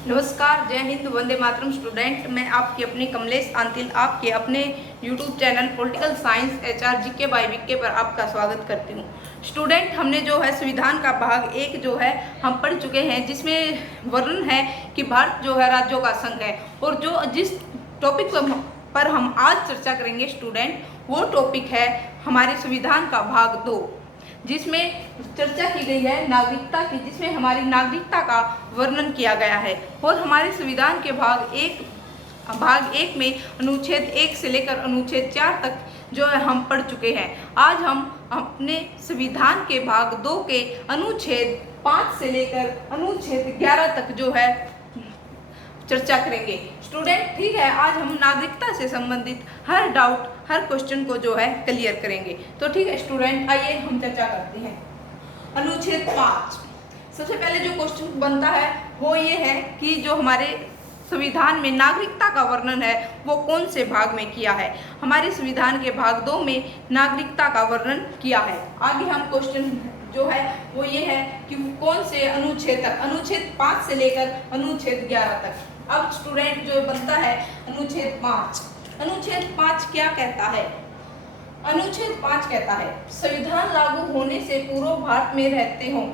नमस्कार, जय हिंद, वंदे मातरम। स्टूडेंट, मैं आपकी अपनी कमलेश आंतिल आपके अपने YouTube channel political science HR GK by विके पर आपका स्वागत करती हूँ। स्टूडेंट, हमने जो है संविधान का भाग 1 जो है हम पढ़ चुके हैं, जिसमें वर्णन है कि भारत जो है राज्यों का संघ है। और जो जिस टॉपिक पर हम आज चर्चा करेंगे स्टूडेंट, वो टॉपिक है हमारे संविधान का भाग 2, जिसमें चर्चा की गई है नागरिकता की, जिसमें हमारी नागरिकता का वर्णन किया गया है। और हमारे संविधान के भाग एक में अनुच्छेद 1 से लेकर अनुच्छेद 4 तक जो है हम पढ़ चुके हैं। आज हम अपने संविधान के भाग 2 के अनुच्छेद 5 से लेकर अनुच्छेद 11 तक जो है चर्चा करेंगे। स्टूडेंट, ठीक है, आज हम नागरिकता से संबंधित हर डाउट, हर क्वेश्चन को जो है क्लियर करेंगे। तो ठीक है स्टूडेंट, आइए हम चर्चा करते हैं। अनुच्छेद 5, सबसे पहले जो क्वेश्चन बनता है वो ये है कि जो हमारे संविधान में नागरिकता का वर्णन है वो कौन से भाग में किया है। हमारे संविधान के भाग 2 में नागरिकता का वर्णन किया है। आगे हम क्वेश्चन जो है वो ये है कि कौन से अनुच्छेद तक, अनुच्छेद 5 से लेकर अनुच्छेद 11 तक। अब स्टूडेंट जो बनता है अनुच्छेद 5, अनुच्छेद 5 क्या कहता है? अनुच्छेद 5 कहता है संविधान लागू होने से पूर्व भारत में रहते हों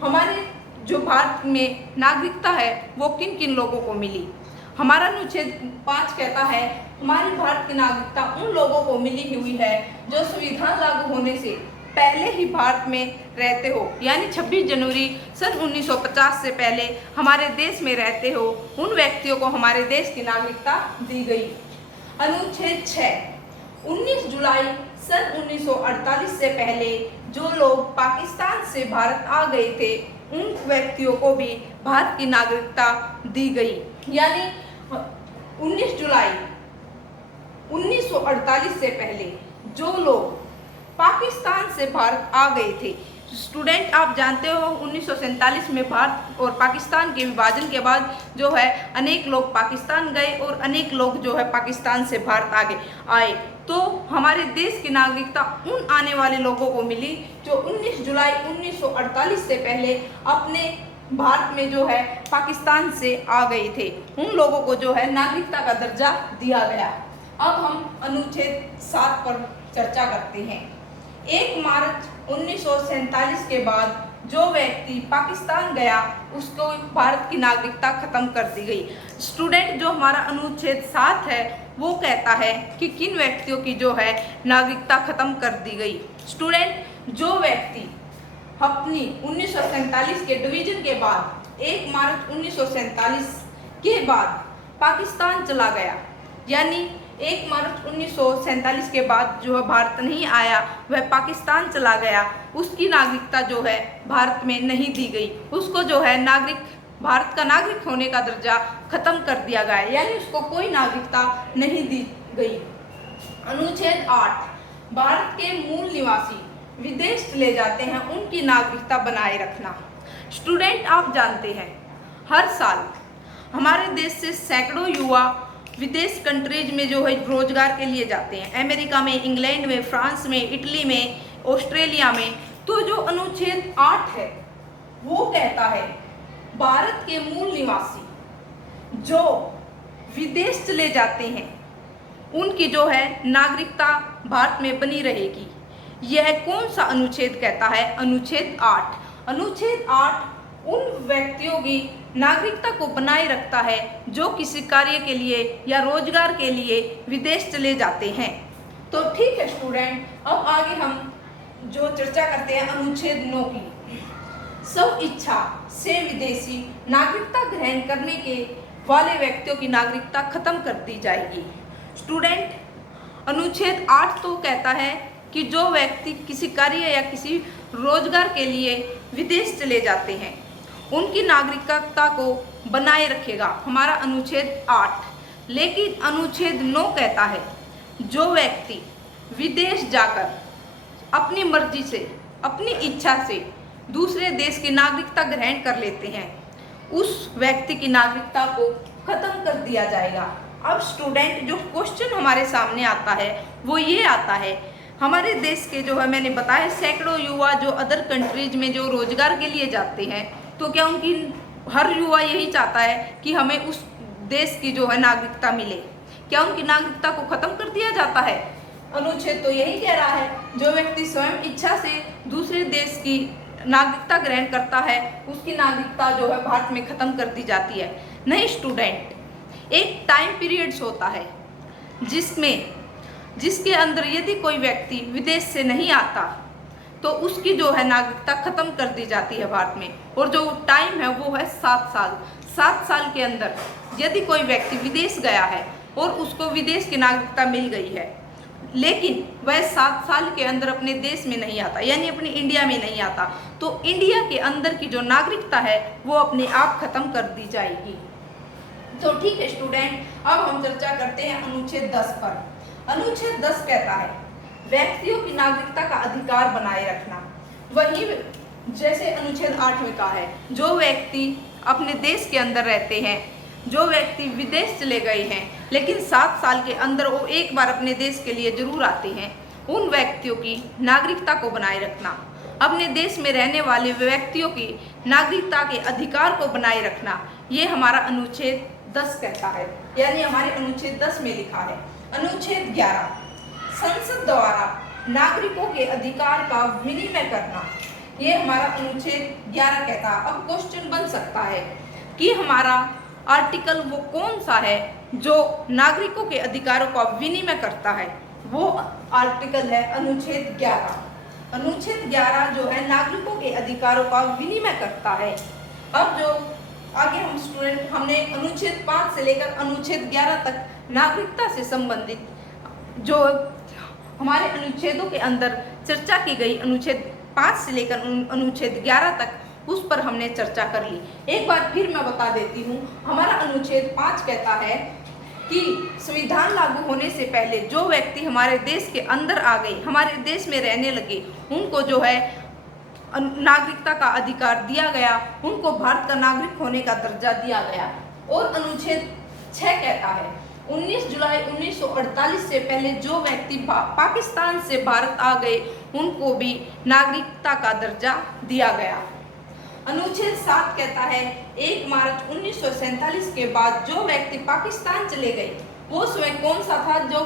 हमारे जो भारत में नागरिकता है वो किन किन लोगों को मिली। हमारा अनुच्छेद 5 कहता है हमारे भारत की नागरिकता उन लोगों को मिली हुई है जो संविधान लागू होने से पहले ही भारत में रहते हो, यानी 26 जनवरी सन 1950 से पहले हमारे देश में रहते हो, उन व्यक्तियों को हमारे देश की नागरिकता दी गई। अनुच्छेद 6, 19 जुलाई सन 1948 से पहले जो लोग पाकिस्तान से भारत आ गए थे उन व्यक्तियों को भी भारत की नागरिकता दी गई। यानी 19 जुलाई 1948 से पहले जो लोग पाकिस्तान से भारत आ गए थे। स्टूडेंट, आप जानते हो 1947 में भारत और पाकिस्तान के विभाजन के बाद जो है अनेक लोग पाकिस्तान गए और अनेक लोग जो है पाकिस्तान से भारत आए। तो हमारे देश की नागरिकता उन आने वाले लोगों को मिली जो 19 जुलाई 1948 से पहले अपने भारत में जो है पाकिस्तान से आ गए थे, उन लोगों को जो है नागरिकता का दर्जा दिया गया। अब हम अनुच्छेद 7 पर चर्चा करते हैं। 1 मार्च 1947 के बाद जो व्यक्ति पाकिस्तान गया उसको भारत की नागरिकता खत्म कर दी गई। स्टूडेंट, जो हमारा अनुच्छेद 7 है वो कहता है कि किन व्यक्तियों की जो है नागरिकता खत्म कर दी गई। स्टूडेंट, जो व्यक्ति अपनी 1947 के डिवीजन के बाद 1 मार्च 1947 के बाद पाकिस्तान चला गया, यानी 1 मार्च 1947 के बाद जो है भारत नहीं आया, वह पाकिस्तान चला गया, उसकी नागरिकता जो है भारत में नहीं दी गई। उसको जो है भारत का नागरिक होने का दर्जा खत्म कर दिया गया, यानी उसको कोई नागरिकता नहीं दी गई। अनुच्छेद 8, भारत के मूल निवासी विदेश चले जाते हैं उनकी नागरिकता बनाए रखना। स्टूडेंट, आप जानते हैं हर साल हमारे देश से सैकड़ों युवा विदेश कंट्रीज में जो है रोजगार के लिए जाते हैं, अमेरिका में, इंग्लैंड में, फ्रांस में, इटली में, ऑस्ट्रेलिया में। तो जो अनुच्छेद 8 है वो कहता है भारत के मूल निवासी जो विदेश चले जाते हैं उनकी जो है नागरिकता भारत में बनी रहेगी। यह कौन सा अनुच्छेद कहता है? अनुच्छेद 8। अनुच्छेद 8 उन व्यक्तियों की नागरिकता को बनाए रखता है जो किसी कार्य के लिए या रोजगार के लिए विदेश चले जाते हैं। तो ठीक है स्टूडेंट, अब आगे हम जो चर्चा करते हैं अनुच्छेद 9 की। सब इच्छा से विदेशी नागरिकता ग्रहण करने के वाले व्यक्तियों की नागरिकता खत्म कर दी जाएगी। स्टूडेंट, अनुच्छेद 8 तो कहता है कि जो व्यक्ति किसी कार्य या किसी रोजगार के लिए विदेश चले जाते हैं उनकी नागरिकता को बनाए रखेगा हमारा अनुच्छेद 8। लेकिन अनुच्छेद 9 कहता है जो व्यक्ति विदेश जाकर अपनी मर्जी से, अपनी इच्छा से दूसरे देश की नागरिकता ग्रहण कर लेते हैं उस व्यक्ति की नागरिकता को खत्म कर दिया जाएगा। अब स्टूडेंट, जो क्वेश्चन हमारे सामने आता है वो ये आता है, हमारे देश के जो है मैंने बताया सैकड़ों युवा जो अदर कंट्रीज में जो रोजगार के लिए जाते हैं, तो क्या उनकी हर युवा यही चाहता है कि हमें उस देश की जो है नागरिकता मिले। क्या उनकी नागरिकता को खत्म कर दिया जाता है? अनुच्छेद तो यही कह रहा है, जो व्यक्ति स्वयं इच्छा से दूसरे देश की नागरिकता ग्रहण करता है उसकी नागरिकता जो है भारत में खत्म कर दी जाती है। नहीं स्टूडेंट, एक टाइम पीरियड्स होता है जिसके अंदर यदि कोई व्यक्ति विदेश से नहीं आता तो उसकी जो है नागरिकता खत्म कर दी जाती है भारत में, और जो टाइम है वो है 7 साल। 7 साल के अंदर यदि कोई व्यक्ति विदेश गया है और उसको विदेश की नागरिकता मिल गई है, लेकिन वह 7 साल के अंदर अपने देश में नहीं आता, यानी अपनी इंडिया में नहीं आता, तो इंडिया के अंदर की जो नागरिकता है वो अपने आप खत्म कर दी जाएगी। तो ठीक है स्टूडेंट, अब हम चर्चा करते हैं अनुच्छेद 10 पर। अनुच्छेद 10 कहता है व्यक्तियों की नागरिकता का अधिकार बनाए रखना। वही जैसे अनुच्छेद 8 में कहा है, जो व्यक्ति अपने देश के अंदर रहते हैं, जो व्यक्ति विदेश चले गए हैं लेकिन 7 साल के अंदर वो एक बार अपने देश के लिए जरूर आते हैं, उन व्यक्तियों की नागरिकता को बनाए रखना। अपने देश में रहने वाले व्यक्तियों की नागरिकता के अधिकार को बनाए रखना, ये हमारा अनुच्छेद 10 कहता है, यानी हमारे अनुच्छेद 10 में लिखा है। अनुच्छेद 11 संसद द्वारा नागरिकों के अधिकार का विनिमय करना, ये हमारा अनुच्छेद 11 कहता है। अब क्वेश्चन बन सकता है कि हमारा आर्टिकल वो कौन सा है जो नागरिकों के अधिकारों का विनिमय करता है? वो आर्टिकल है अनुच्छेद 11। अनुच्छेद 11 जो है नागरिकों के अधिकारों का विनिमय करता है। अब जो आगे हमने अनुच्छेद 5 से लेकर अनुच्छेद 11 तक नागरिकता से संबंधित जो हमारे अनुच्छेदों के अंदर चर्चा की गई, अनुच्छेद 5 से लेकर अनुच्छेद 11 तक, उस पर हमने चर्चा कर ली। एक बार फिर मैं बता देती हूँ, हमारा अनुच्छेद 5 कहता है कि संविधान लागू होने से पहले जो व्यक्ति हमारे देश के अंदर आ गए, हमारे देश में रहने लगे, उनको जो है नागरिकता का अधिकार दिया गया, उनको भारत का नागरिक होने का दर्जा दिया गया। और अनुच्छेद 6 कहता है 19 जुलाई 1948 से पहले जो व्यक्ति पाकिस्तान से भारत आ गए उनको भी नागरिकता का दर्जा दिया गया। अनुच्छेद 7 कहता है 1 मार्च 1947 के बाद जो व्यक्ति पाकिस्तान चले गए, वो स्वयं कौन सा था जो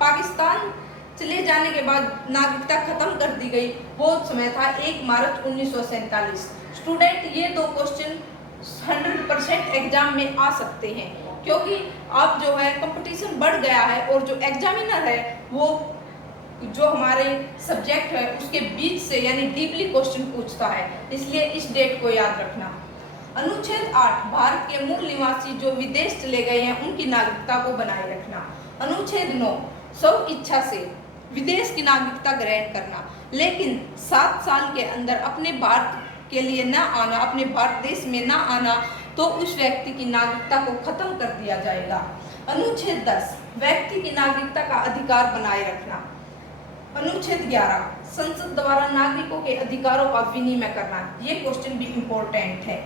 पाकिस्तान चले जाने के बाद नागरिकता खत्म कर दी गई, वो समय था 1 मार्च 1947। स्टूडेंट, ये 2 क्वेश्चन 100% एग्जाम में आ सकते हैं, क्योंकि अब जो है कंपटीशन बढ़ गया है और जो एग्जामिनर है वो जो हमारे सब्जेक्ट है उसके बीच से यानी डीपली क्वेश्चन पूछता है, इसलिए इस डेट को याद रखना। अनुच्छेद 8 भारत के मूल निवासी जो विदेश चले गए हैं उनकी नागरिकता को बनाए रखना। अनुच्छेद 9 स्व इच्छा से विदेश की नागरिकता ग्रहण करना, लेकिन 7 साल के अंदर अपने भारत के लिए न आना, अपने भारत देश में न आना, तो उस व्यक्ति की नागरिकता को खत्म कर दिया जाएगा। अनुच्छेद 10 व्यक्ति की नागरिकता का अधिकार बनाए रखना। अनुच्छेद 11 संसद द्वारा नागरिकों के अधिकारों का विनिमय करना, ये क्वेश्चन भी इम्पोर्टेंट है।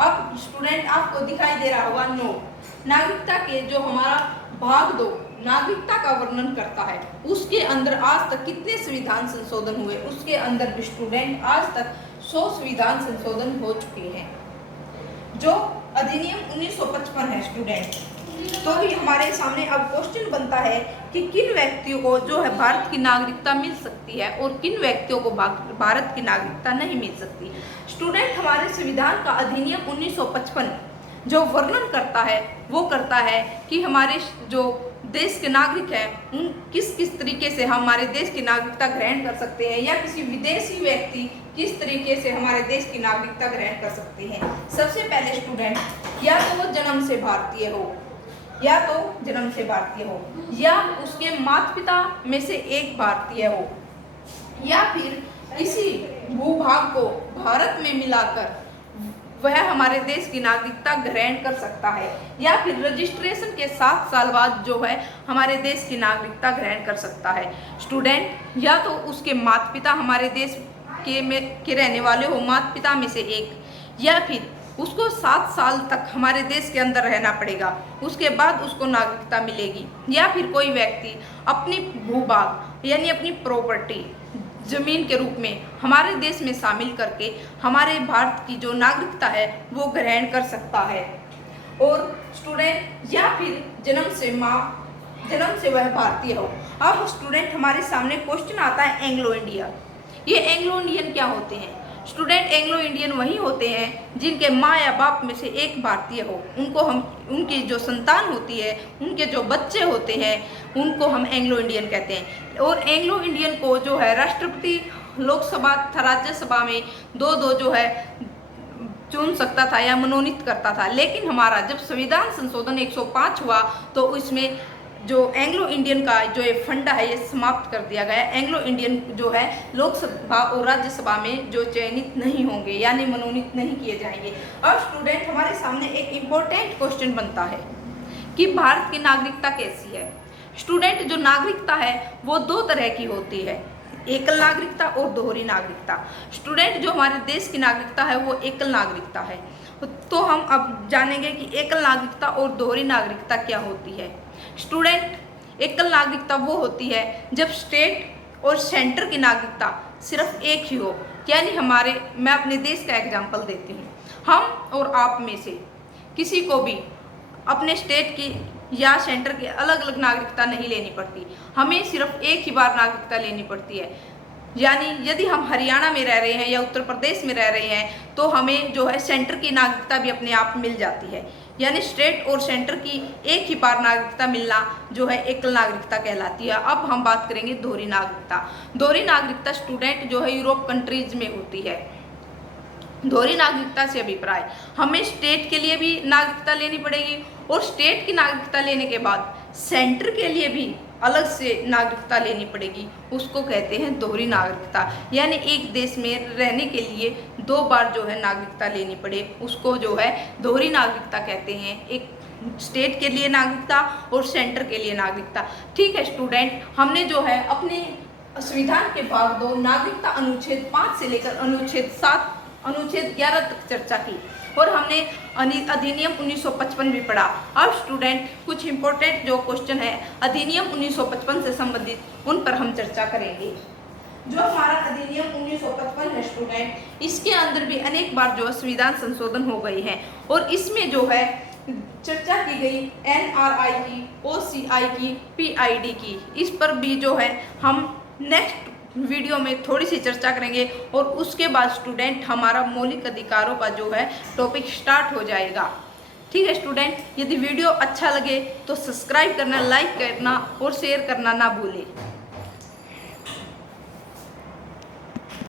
अब स्टूडेंट आपको दिखाई दे रहा होगा नोट, नागरिकता के जो हमारा भाग 2 नागरिकता का वर्णन करता है, उसके अंदर आज तक कितने संविधान संशोधन हुए, उसके अंदर भी स्टूडेंट आज तक 100 संविधान संशोधन हो चुके हैं। जो अधिनियम 1955 है स्टूडेंट, तो भी हमारे सामने अब क्वेश्चन बनता है कि किन व्यक्तियों को जो है भारत की नागरिकता मिल सकती है और किन व्यक्तियों को भारत की नागरिकता नहीं मिल सकती। स्टूडेंट, हमारे संविधान का अधिनियम 1955 जो वर्णन करता है वो करता है कि हमारे जो देश के नागरिक हैं उन किस तरीके से हमारे देश की नागरिकता ग्रहण कर सकते हैं, या किसी विदेशी व्यक्ति किस तरीके से हमारे देश की नागरिकता ग्रहण कर सकते हैं। सबसे पहले स्टूडेंट, या तो वो जन्म से भारतीय हो, या उसके माता पिता में से एक भारतीय हो, या फिर किसी भूभाग को भारत में मिलाकर वह हमारे देश की नागरिकता ग्रहण कर सकता है, या फिर रजिस्ट्रेशन के 7 साल बाद जो है हमारे देश की नागरिकता ग्रहण कर सकता है। स्टूडेंट, या तो उसके माता पिता हमारे देश के रहने वाले हो, माता पिता में से एक, या फिर उसको 7 साल तक हमारे देश के अंदर रहना पड़ेगा, उसके बाद उसको नागरिकता मिलेगी, या फिर कोई व्यक्ति अपनी भूभाग यानी अपनी प्रॉपर्टी जमीन के रूप में हमारे देश में शामिल करके हमारे भारत की जो नागरिकता है वो ग्रहण कर सकता है। और स्टूडेंट या फिर जन्म से वह भारतीय हो। अब स्टूडेंट हमारे सामने क्वेश्चन आता है एंग्लो इंडियन। ये एंग्लो इंडियन क्या होते हैं? स्टूडेंट एंग्लो इंडियन वही होते हैं जिनके माँ या बाप में से एक भारतीय हो। उनकी जो संतान होती है, उनके जो बच्चे होते हैं, उनको हम एंग्लो इंडियन कहते हैं। और एंग्लो इंडियन को जो है राष्ट्रपति लोकसभा तथा राज्यसभा में दो जो है चुन सकता था या मनोनीत करता था। लेकिन हमारा जब संविधान संशोधन 105 हुआ तो इसमें जो एंग्लो इंडियन का जो ये फंडा है ये समाप्त कर दिया गया। एंग्लो इंडियन जो है लोकसभा और राज्यसभा में जो चयनित नहीं होंगे यानी मनोनीत नहीं किए जाएंगे। अब स्टूडेंट हमारे सामने एक इम्पोर्टेंट क्वेश्चन बनता है कि भारत की नागरिकता कैसी है। स्टूडेंट जो नागरिकता है वो दो तरह की होती है, एकल नागरिकता और दोहरी नागरिकता। स्टूडेंट जो हमारे देश की नागरिकता है वो एकल नागरिकता है। तो हम अब जानेंगे कि एकल नागरिकता और दोहरी नागरिकता क्या होती है। स्टूडेंट एकल नागरिकता वो होती है जब स्टेट और सेंटर की नागरिकता सिर्फ एक ही हो। यानी मैं अपने देश का एग्जांपल देती हूँ। हम और आप में से किसी को भी अपने स्टेट की या सेंटर की अलग अलग नागरिकता नहीं लेनी पड़ती, हमें सिर्फ एक ही बार नागरिकता लेनी पड़ती है। यानी यदि हम हरियाणा में रह रहे हैं या उत्तर प्रदेश में रह रहे हैं तो हमें जो है सेंटर की नागरिकता भी अपने आप मिल जाती है। यानी स्टेट और सेंटर की एक ही बार नागरिकता मिलना जो है एकल नागरिकता कहलाती है। अब हम बात करेंगे दोहरी नागरिकता। दोहरी नागरिकता स्टूडेंट जो है यूरोप कंट्रीज में होती है। दोहरी नागरिकता से अभिप्राय हमें स्टेट के लिए भी नागरिकता लेनी पड़ेगी और स्टेट की नागरिकता लेने के बाद सेंटर के लिए भी अलग से नागरिकता लेनी पड़ेगी। उसको कहते हैं दोहरी नागरिकता। यानी एक देश में रहने के लिए दो बार जो है नागरिकता लेनी पड़े उसको जो है दोहरी नागरिकता कहते हैं। एक स्टेट के लिए नागरिकता और सेंटर के लिए नागरिकता। ठीक है स्टूडेंट, हमने जो है अपने संविधान के भाग 2 नागरिकता अनुच्छेद 5 से लेकर अनुच्छेद 7 अनुच्छेद 11 तक चर्चा की और हमने अधिनियम 1955 भी पढ़ा। अब स्टूडेंट कुछ इंपॉर्टेंट जो क्वेश्चन है अधिनियम 1955 से संबंधित उन पर हम चर्चा करेंगे। जो हमारा अधिनियम 1955 है स्टूडेंट, इसके अंदर भी अनेक बार जो संविधान संशोधन हो गए हैं और इसमें जो है चर्चा की गई NRI की, OCI की, PID की। इस पर भी जो है हम नेक्स्ट वीडियो में थोड़ी सी चर्चा करेंगे और उसके बाद स्टूडेंट हमारा मौलिक अधिकारों का जो है टॉपिक स्टार्ट हो जाएगा। ठीक है स्टूडेंट, यदि वीडियो अच्छा लगे तो सब्सक्राइब करना, लाइक करना और शेयर करना ना भूलें।